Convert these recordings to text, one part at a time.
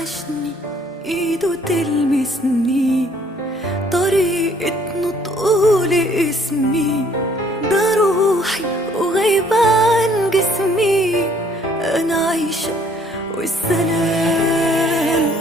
وحشني ايده تلمسني، طريقة نطقه لاسمي، ده روحي وغايبة عن جسمي. انا عايشة والسلام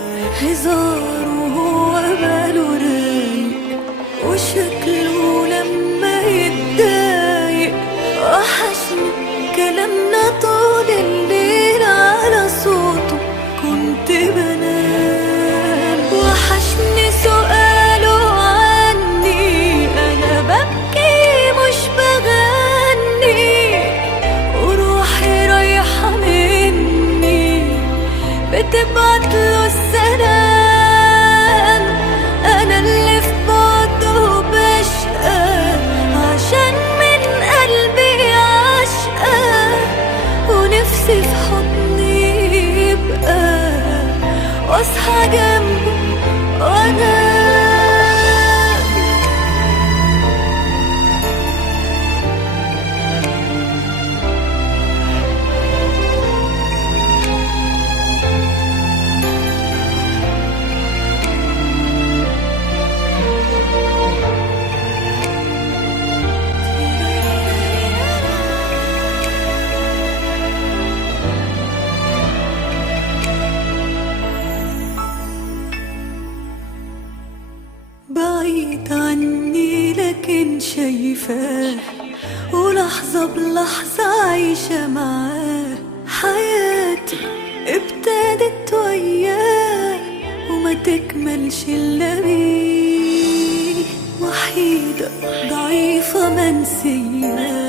هزاره، وهو باله رايق وشكله لما يتضايق. وحشني كلامنا طول الليل على صوته كنت بنام. وحشني سؤاله عني، انا ببكي مش بغني، وروحي رايحة مني بتبعتله السلام. انا اللي في بعده بشقى عشان من قلبي عشقى، ونفسي في حضني يبقى واصحى جنبه وانا بعيد عني لكن شايفاه، ولحظة بلحظة عايشة معاه. حياتي ابتدت وياه وما تكملش إلا بيه، وحيدة ضعيفة منسية